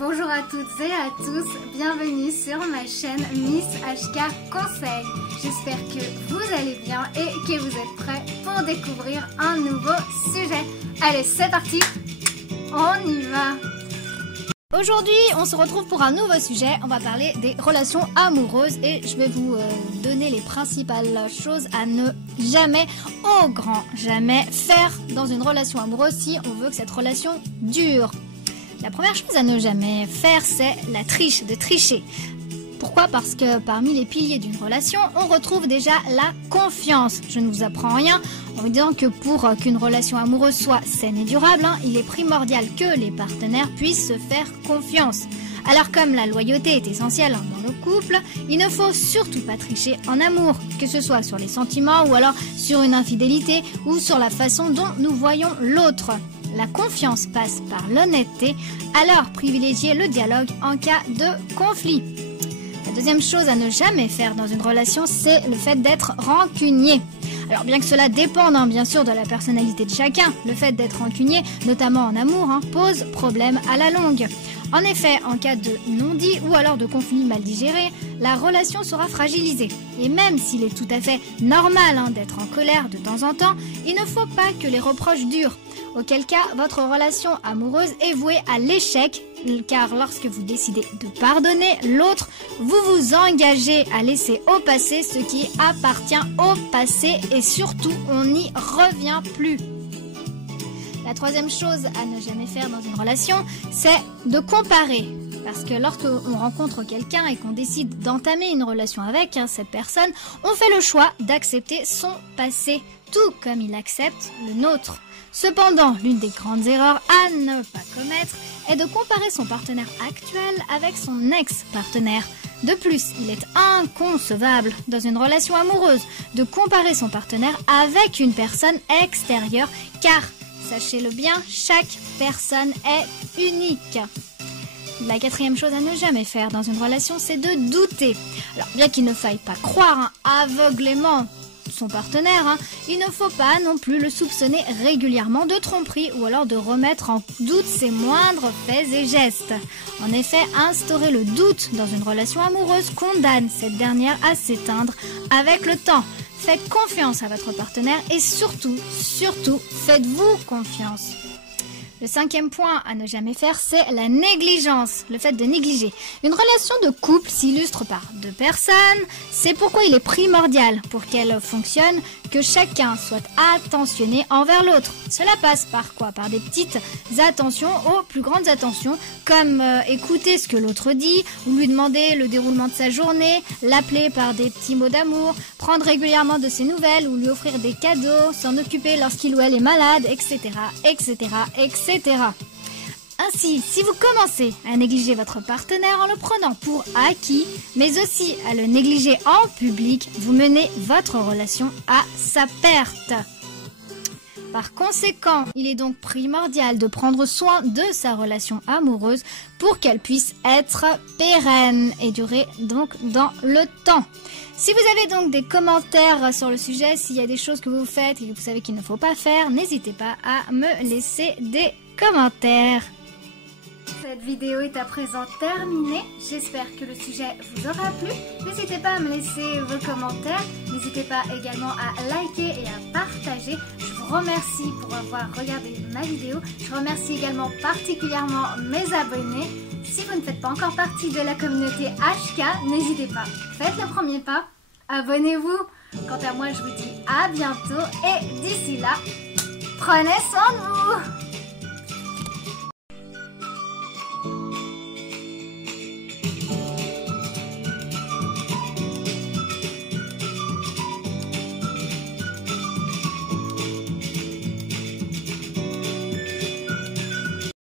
Bonjour à toutes et à tous, bienvenue sur ma chaîne Miss HK Conseil. J'espère que vous allez bien et que vous êtes prêts pour découvrir un nouveau sujet. Allez, c'est parti, on y va. Aujourd'hui, on se retrouve pour un nouveau sujet. On va parler des relations amoureuses et je vais vous donner les principales choses à ne jamais, au grand jamais, faire dans une relation amoureuse si on veut que cette relation dure. La première chose à ne jamais faire, c'est la triche, de tricher. Pourquoi ? Parce que parmi les piliers d'une relation, on retrouve déjà la confiance. Je ne vous apprends rien en vous disant que pour qu'une relation amoureuse soit saine et durable, il est primordial que les partenaires puissent se faire confiance. Alors comme la loyauté est essentielle dans le couple, il ne faut surtout pas tricher en amour, que ce soit sur les sentiments ou alors sur une infidélité ou sur la façon dont nous voyons l'autre. La confiance passe par l'honnêteté, alors privilégiez le dialogue en cas de conflit. La deuxième chose à ne jamais faire dans une relation, c'est le fait d'être rancunier. Alors bien que cela dépende bien sûr de la personnalité de chacun, le fait d'être rancunier, notamment en amour, pose problème à la longue. En effet, en cas de non-dit ou alors de conflit mal digéré, la relation sera fragilisée. Et même s'il est tout à fait normal d'être en colère de temps en temps, il ne faut pas que les reproches durent. Auquel cas, votre relation amoureuse est vouée à l'échec, car lorsque vous décidez de pardonner l'autre, vous vous engagez à laisser au passé ce qui appartient au passé et surtout, on n'y revient plus. La troisième chose à ne jamais faire dans une relation, c'est de comparer. Parce que lorsqu'on rencontre quelqu'un et qu'on décide d'entamer une relation avec cette personne, on fait le choix d'accepter son passé, tout comme il accepte le nôtre. Cependant, l'une des grandes erreurs à ne pas commettre est de comparer son partenaire actuel avec son ex-partenaire. De plus, il est inconcevable dans une relation amoureuse de comparer son partenaire avec une personne extérieure, car, sachez-le bien, chaque personne est unique. La quatrième chose à ne jamais faire dans une relation, c'est de douter. Alors, bien qu'il ne faille pas croire aveuglément son partenaire, il ne faut pas non plus le soupçonner régulièrement de tromperie ou alors de remettre en doute ses moindres faits et gestes. En effet, instaurer le doute dans une relation amoureuse condamne cette dernière à s'éteindre avec le temps. Faites confiance à votre partenaire et surtout, faites-vous confiance. Le cinquième point à ne jamais faire, c'est la négligence, le fait de négliger. Une relation de couple s'illustre par deux personnes, c'est pourquoi il est primordial pour qu'elle fonctionne que chacun soit attentionné envers l'autre. Cela passe par quoi ? Par des petites attentions aux plus grandes attentions, comme écouter ce que l'autre dit, ou lui demander le déroulement de sa journée, l'appeler par des petits mots d'amour, prendre régulièrement de ses nouvelles ou lui offrir des cadeaux, s'en occuper lorsqu'il ou elle est malade, etc., etc., etc. Ainsi, si vous commencez à négliger votre partenaire en le prenant pour acquis, mais aussi à le négliger en public, vous menez votre relation à sa perte. Par conséquent, il est donc primordial de prendre soin de sa relation amoureuse pour qu'elle puisse être pérenne et durer donc dans le temps. Si vous avez donc des commentaires sur le sujet, s'il y a des choses que vous faites et que vous savez qu'il ne faut pas faire, n'hésitez pas à me laisser des commentaires. Cette vidéo est à présent terminée, j'espère que le sujet vous aura plu. N'hésitez pas à me laisser vos commentaires, n'hésitez pas également à liker et à partager. Je vous remercie pour avoir regardé ma vidéo, je remercie également particulièrement mes abonnés. Si vous ne faites pas encore partie de la communauté HK, n'hésitez pas, faites le premier pas, abonnez-vous. Quant à moi, je vous dis à bientôt et d'ici là, prenez soin de vous.